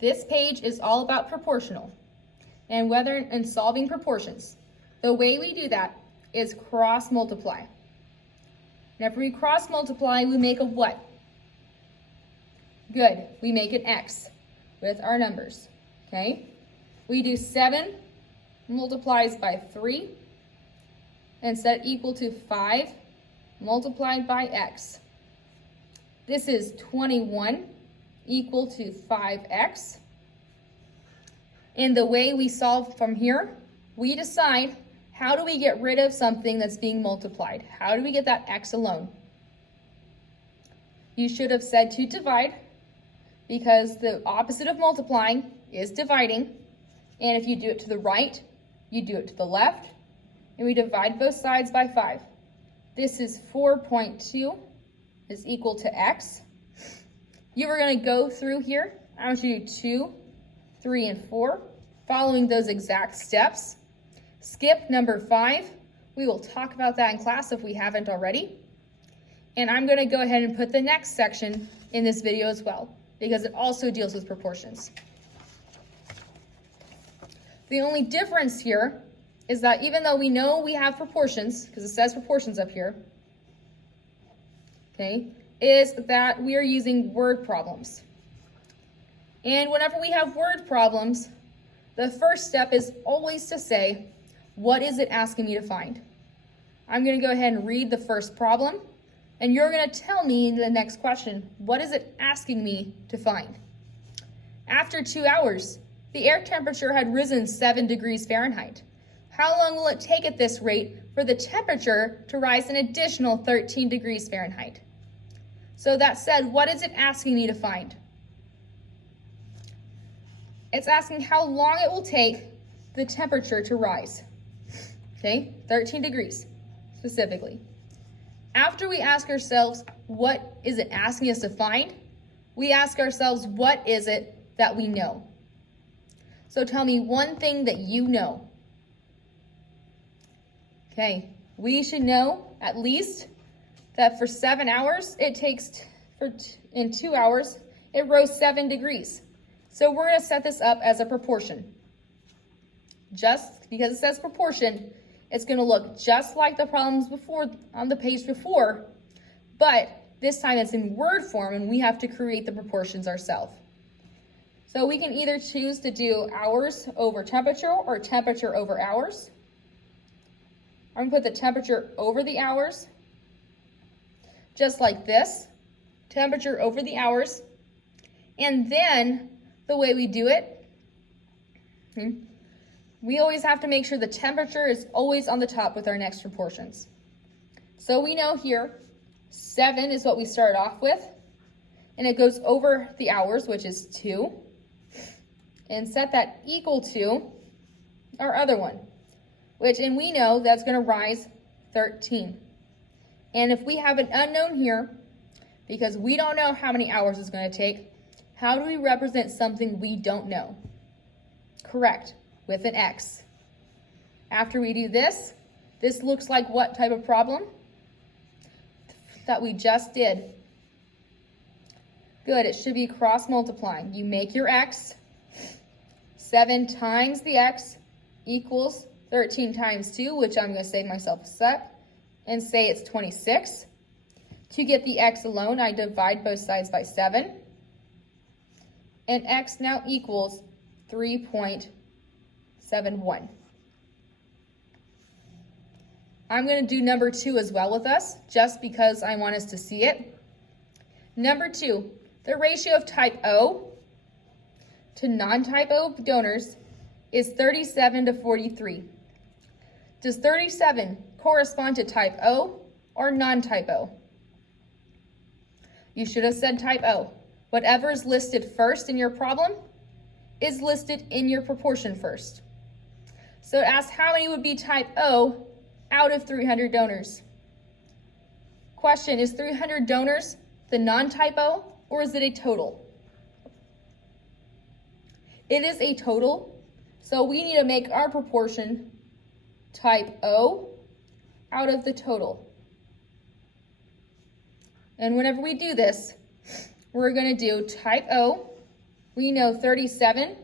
This page is all about proportional and solving proportions. The way we do that is cross multiply. Whenever we cross multiply, we make a what? Good, we make an X with our numbers, okay? We do 7 multiplies by 3 and set equal to 5 multiplied by X. This is 21 equal to 5X. And the way we solve from here, we decide how do we get rid of something that's being multiplied? How do we get that X alone? You should have said to divide, because the opposite of multiplying is dividing. And if you do it to the right, you do it to the left, and we divide both sides by 5. This is 4.2 is equal to X. You are going to go through here. I want you to do 2, 3, and 4, following those exact steps. Skip number 5. We will talk about that in class if we haven't already. And I'm going to go ahead and put the next section in this video as well, because it also deals with proportions. The only difference here is that even though we know we have proportions, because it says proportions up here, okay, is that we are using word problems. And whenever we have word problems, the first step is always to say, what is it asking me to find? I'm going to go ahead and read the first problem, and you're going to tell me the next question, what is it asking me to find? After 2 hours, the air temperature had risen 7 degrees Fahrenheit. How long will it take at this rate for the temperature to rise an additional 13 degrees Fahrenheit? So that said, what is it asking me to find? It's asking how long it will take the temperature to rise. Okay, 13 degrees specifically. After we ask ourselves, what is it asking us to find? We ask ourselves, what is it that we know? So tell me one thing that you know. Okay, we should know at least that for 7 hours, it takes, in 2 hours, it rose 7 degrees. So we're going to set this up as a proportion. Just because it says proportion, it's going to look just like the problems before on the page before, but this time it's in word form and we have to create the proportions ourselves. So we can either choose to do hours over temperature or temperature over hours. I'm going to put the temperature over the hours, just like this, temperature over the hours. And then the way we do it, we always have to make sure the temperature is always on the top with our next proportions. So we know here, 7 is what we start off with, and it goes over the hours, which is 2, and set that equal to our other one, and we know that's going to rise 13. And if we have an unknown here, because we don't know how many hours it's going to take, how do we represent something we don't know? Correct, with an X. After we do this, this looks like what type of problem? That we just did. Good, it should be cross multiplying. You make your X, 7 times the X equals 13 times 2, which I'm going to save myself a set, and say it's 26. To get the X alone, I divide both sides by 7. And X now equals 3.71. I'm going to do number 2 as well with us, just because I want us to see it. Number 2, the ratio of type O to non-type O donors is 37 to 43. Does 37 correspond to type O or non-type O? You should have said type O. Whatever is listed first in your problem is listed in your proportion first. So it asks how many would be type O out of 300 donors. Question, is 300 donors the non-type O or is it a total? It is a total, so we need to make our proportion type O out of the total. And whenever we do this, we're going to do type O, We know 37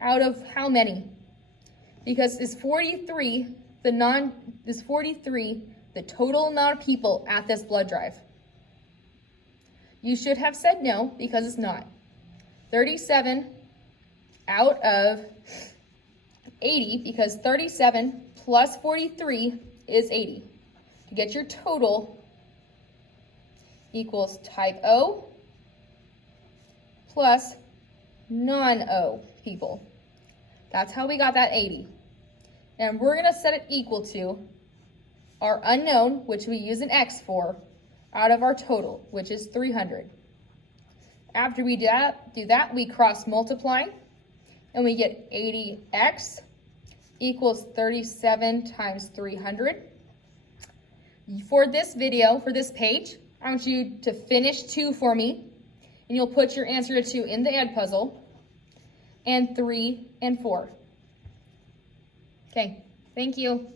out of how many? Because is 43 the total amount of people at this blood drive? You should have said no because it's not. 37 out of 80, because 37 plus 43 is 80. To get your total equals type O plus non-O people. That's how we got that 80. And we're gonna set it equal to our unknown, which we use an X for, out of our total, which is 300. After we do that, we cross multiply, and we get 80x equals 37 times 300. For this video, for this page, I want you to finish 2 for me, and you'll put your answer to 2 in the Edpuzzle, and 3 and 4. Okay, thank you.